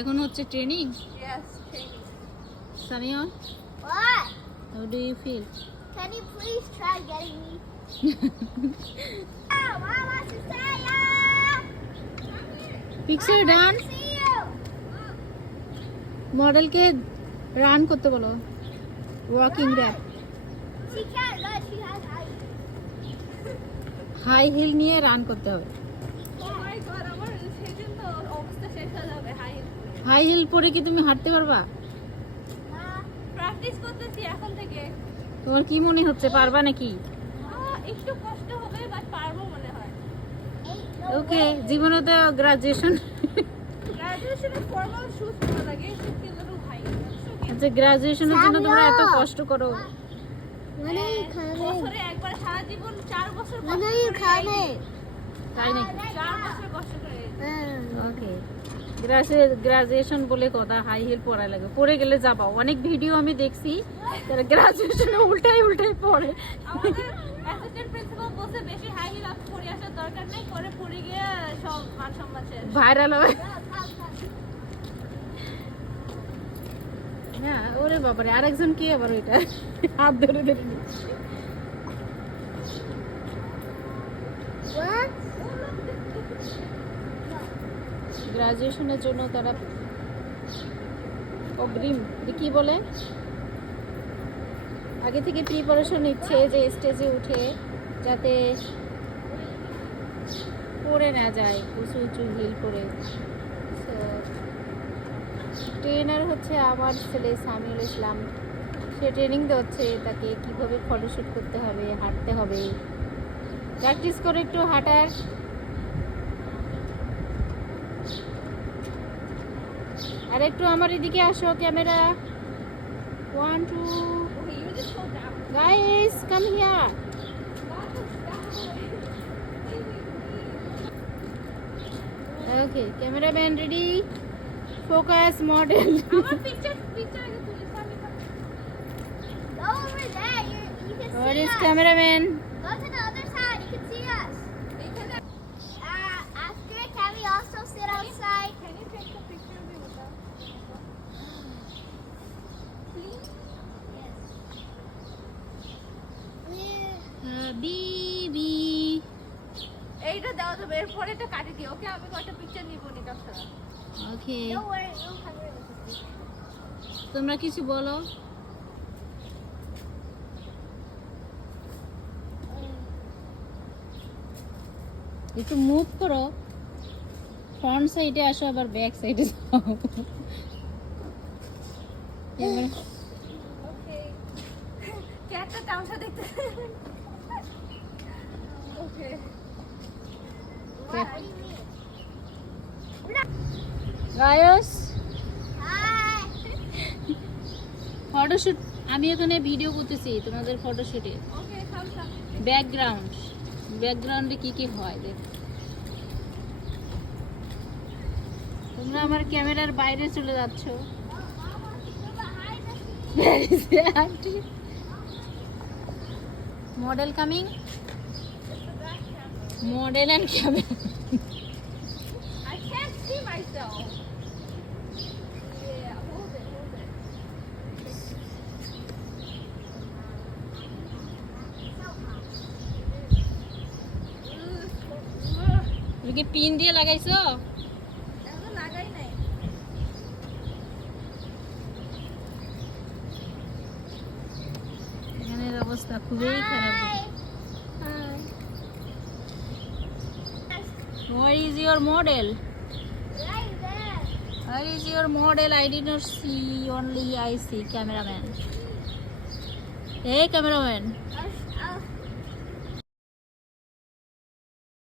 এখন হচ্ছে training. Yes, training. Samion, What? how do you feel? Can you please try getting me? Oh, I want to say ya. Picture done. See you. মডেলকে run করতে বলো, walking ramp. She can't run. She has eyes. High heel নিয়ে run করতে হবে। Oh my God, আমার সেদিন তো অবস্থা শেষ হয়ে যাবে হাই হিল পরে। হাই হিল পরে কি তুমি হাঁটতে পারবা? প্র্যাকটিস করতেছি এখন থেকে। তোমার কি মনে হচ্ছে, পারবা নাকি? একটু কষ্ট হবে বাট পারবো মনে হয়। ওকে, জীবনে তো গ্রাজুয়েশন। গ্রাজুয়েশনে ফর্মাল শুজ পরা লাগে, সেটা হলো হাই হিল। আচ্ছা, গ্রাজুয়েশনের জন্য তোমরা এত কষ্ট করো। বছরে একবার সারা জীবন 4 বছর তাই নাকি? 4 বছর কষ্ট করে। ওকে, গ্রাজুয়েশন বলে কথা, হাই হিল পরা লাগে, পরে গেলে যাবা। অনেক ভিডিও আমি দেখছি তারা গ্রাজুয়েশনে উল্টাই পরে। আমাদের অ্যাসিস্ট্যান্ট প্রিন্সিপাল বলছে বেশি হাই হিল আপ পরে আসার দরকার নেই, পরে গিয়ে সব মান সম্মান শেষ। ভাইরাল হবে। হ্যাঁ, ওরে বাবারে, আরেকজন কি আবার ওইটা হাত ধরে নিচ্ছে। গ্রাজুয়েশনের জন্য তারা অগ্রিম কি বলে, আগে থেকে প্রিপারেশন নিচ্ছে যে স্টেজে উঠে যাতে পড়ে না যায় উঁচু উঁচু হিল করে। ট্রেনার হচ্ছে আমার ছেলে সামিউল ইসলাম, সে ট্রেনিং দিচ্ছে তাকে কিভাবে ফটোশ্যুট করতে হবে, হাঁটতে হবে, প্র্যাকটিস করে একটু হাঁটার। আর একটু আমার এদিকে আসো, camera 1 2 guys come here. Okay, cameraman ready, focus, model. আমার পিকচার আগে তুলিস আমি। Go over there. You can see Where is us. cameraman? Go to the other side. You can see us. After, can we also sit outside? Can you take a picture of me with us? Please? Yes. বিবি, এইটা দাও তো, এরপরে এটা কাটি দিও। ওকে, আমি কয়েকটা picture নিব নি তাছাড়া। ওকে, Don't worry, we'll cover it with this. তোমরা কিছু বলো। একটু মুভ করো, ফ্রন্ট সাইডে আসো, আবার ব্যাক সাইডে যাও। এবার Okay. ক্যাটটা তামসা দেখতে। Okay. Cat. What do you mean? গায়স Hi. Photoshoot, আমি এখানে ভিডিও করতেছি তোমাদের ফটোশুটে। Okay, come. ব্যাকগ্রাউন্ডে কি কি হয় দেখ। তোমরা আমার ক্যামেরার বাইরে চলে যাচ্ছ। Model coming, model and camera. I can't see myself. Yeah, hold it. তুমি কি পিন দিয়ে লাগাইছো? এখন লাগাই নাই। এখানের অবস্থা খুবই খারাপ। Where is your model? Right there. Where is your model? I did not see, only I see cameraman. Hey cameraman.